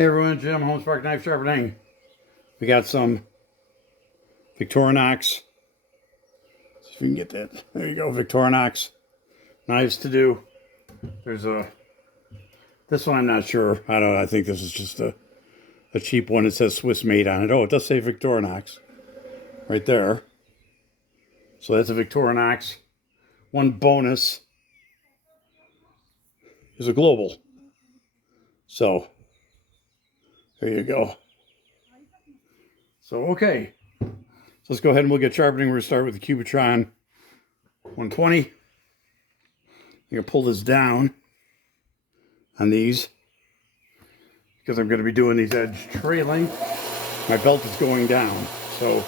Hey everyone, Jim, Home Spark Knife Sharpening. We got some Victorinox. See if we can get that. There you go, Victorinox knives to do. There's this one I'm not sure. I think this is just a cheap one. It says Swiss made on it. Oh, it does say Victorinox right there. So that's a Victorinox. One bonus is a global. So there you go. So, okay. So let's go ahead and we'll get sharpening. We're going to start with the Cubitron 120. I'm going to pull this down on these because I'm going to be doing these edge trailing. My belt is going down. So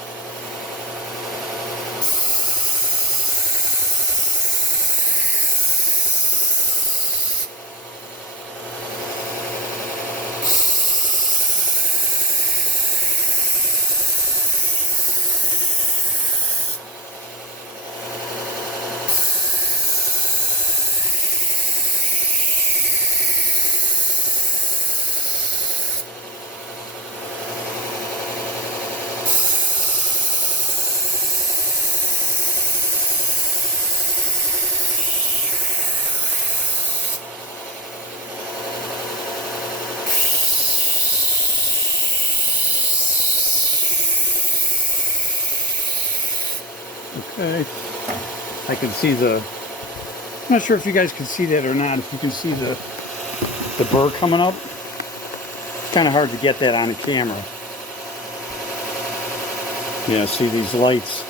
okay, I can see I'm not sure if you guys can see that or not. If you can see the burr coming up, it's kind of hard to get that on the camera. Yeah, see, these lights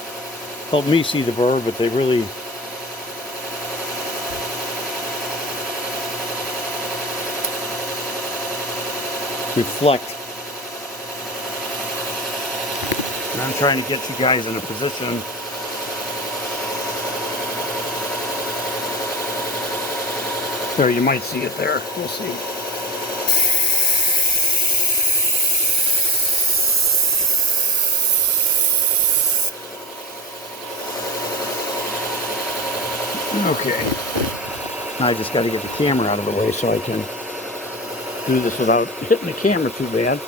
help me see the burr, but they really reflect. And I'm trying to get you guys in a position there, you might see it there. We'll see. Okay. Now I just got to get the camera out of the way so I can do this without hitting the camera too bad.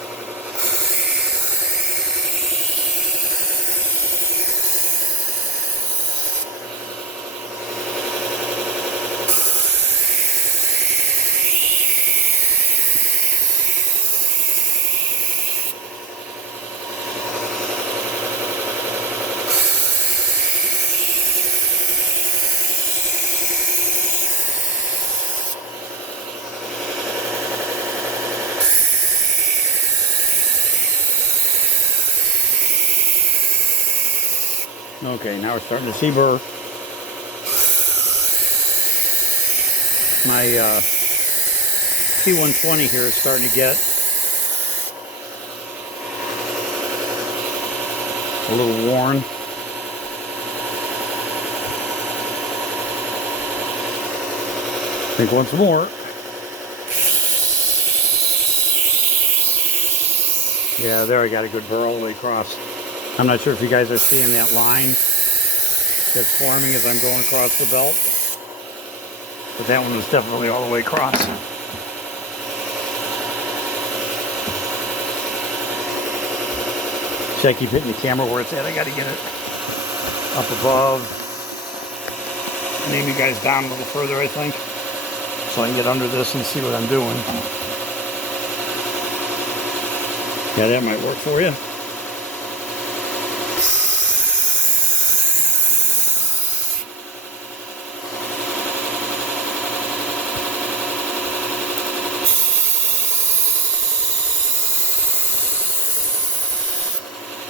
Okay, now we're starting to see burr. My P120 here is starting to get a little worn. I think once more. Yeah, there I got a good burr all the way across. I'm not sure if you guys are seeing that line that's forming as I'm going across the belt, but that one was definitely all the way across. See, I keep hitting the camera where it's at. I got to get it up above. Maybe you guys down a little further, I think, so I can get under this and see what I'm doing. Yeah, that might work for you.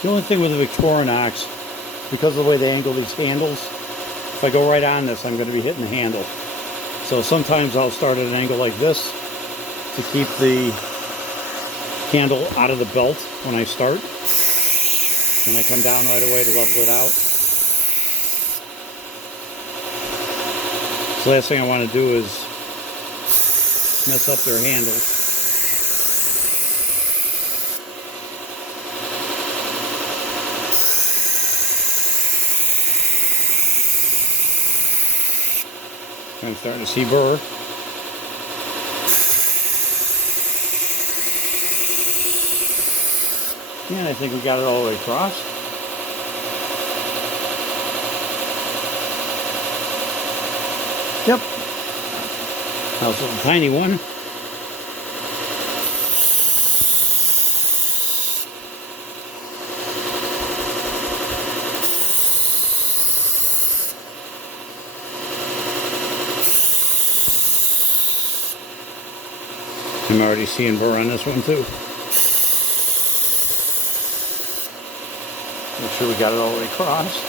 The only thing with the Victorinox, because of the way they angle these handles, if I go right on this, I'm going to be hitting the handle. So sometimes I'll start at an angle like this to keep the handle out of the belt when I start. And I come down right away to level it out. So the last thing I want to do is mess up their handles. I'm starting to see burr. And I think we got it all the way across. Yep. Now it's a little tiny one. I'm already seeing burr on this one too. Make sure we got it all the way across.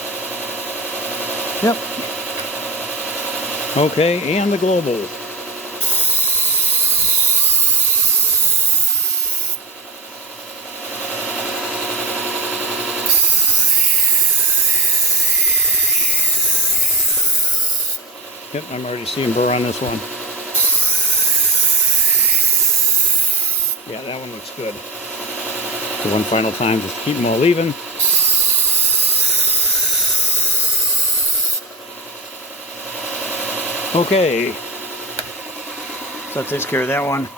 Yep. Okay, and the global. Yep, I'm already seeing burr on this one. Yeah, that one looks good. So one final time, just to keep them all even. Okay, so that takes care of that one.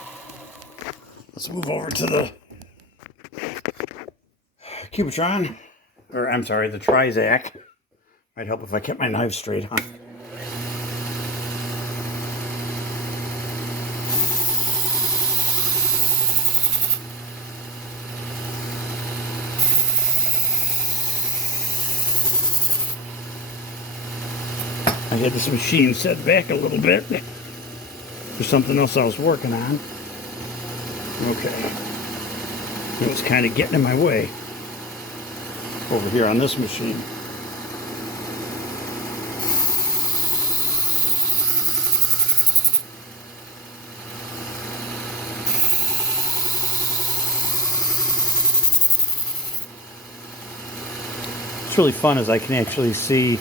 Let's move over to the Cubitron, or I'm sorry, the Trizact. Might help if I kept my knife straight, huh? I had this machine set back a little bit. There's something else I was working on. Okay. It was kind of getting in my way over here on this machine. What's really fun is I can actually see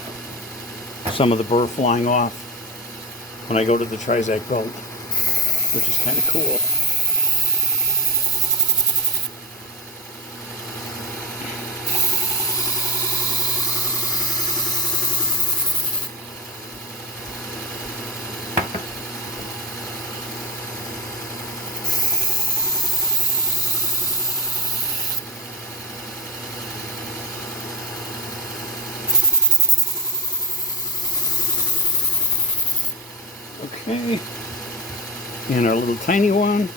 some of the burr flying off when I go to the Trizact belt, which is kind of cool. Okay, and our little tiny one.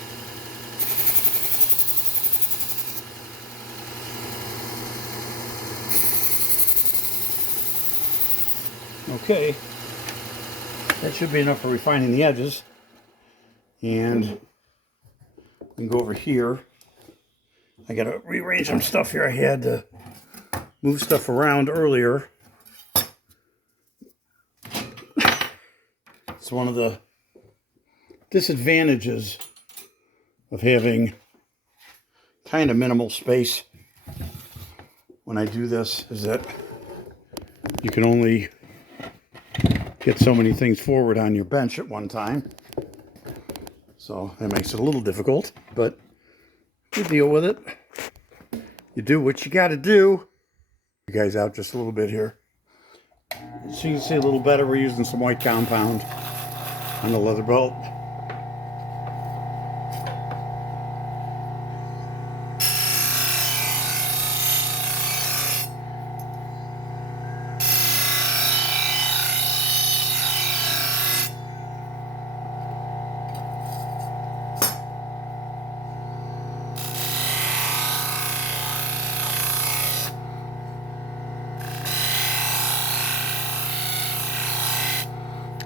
Okay, that should be enough for refining the edges. And we can go over here. I gotta rearrange some stuff here. I had to move stuff around earlier. It's one of the disadvantages of having kind of minimal space when I do this, is that you can only get so many things forward on your bench at one time. So that makes it a little difficult, but you deal with it. You do what you got to do. You guys out just a little bit here. So you can see a little better, we're using some white compound on the leather belt.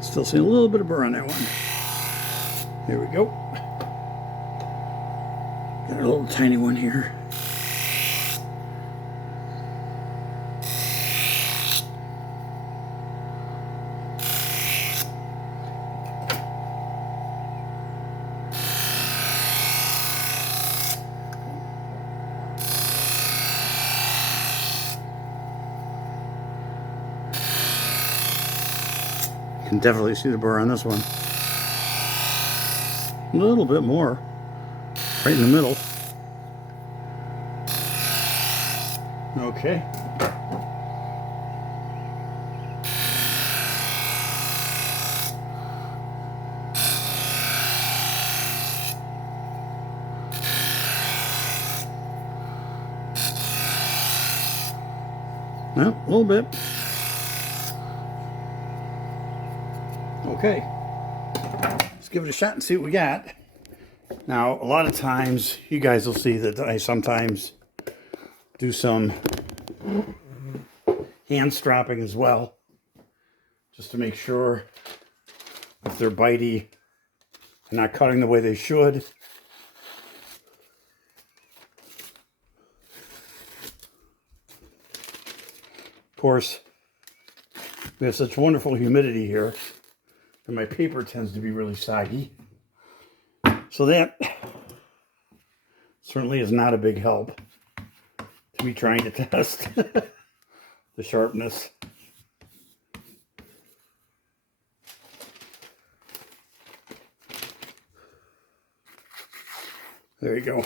Still seeing a little bit of burr on that one. There we go. Got a little tiny one here. Can definitely see the burr on this one. A little bit more, right in the middle. Okay. Well, a little bit. Okay. Let's give it a shot and see what we got. Now, a lot of times, you guys will see that I sometimes do some hand stropping as well, just to make sure if they're bitey and not cutting the way they should. Of course, we have such wonderful humidity here, and my paper tends to be really soggy. So that certainly is not a big help to me trying to test the sharpness. There you go.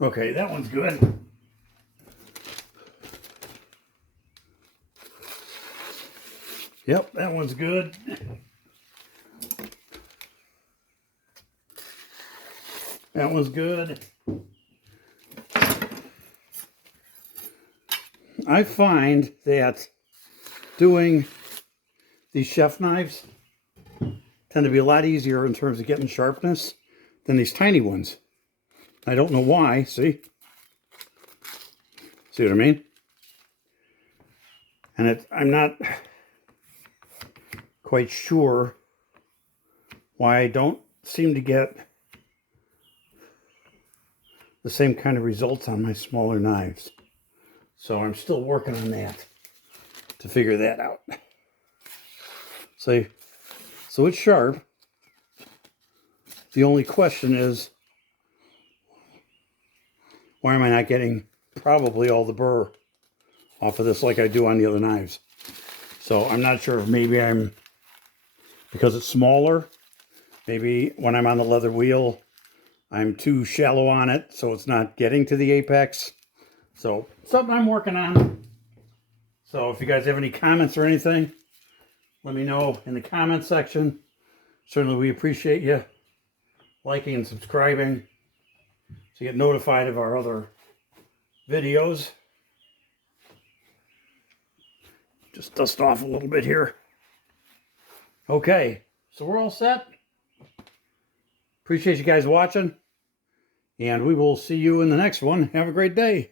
Okay, that one's good. Yep, that one's good. That one's good. I find that doing these chef knives tend to be a lot easier in terms of getting sharpness than these tiny ones. I don't know why. See what I mean? And I'm not quite sure why I don't seem to get the same kind of results on my smaller knives. So I'm still working on that to figure that out. So it's sharp. The only question is, why am I not getting probably all the burr off of this like I do on the other knives? So I'm not sure if maybe because it's smaller, maybe when I'm on the leather wheel, I'm too shallow on it, so it's not getting to the apex. So something I'm working on. So if you guys have any comments or anything, let me know in the comment section. Certainly we appreciate you liking and subscribing to get notified of our other videos. Just dust off a little bit here. Okay, so we're all set. Appreciate you guys watching, and we will see you in the next one. Have a great day.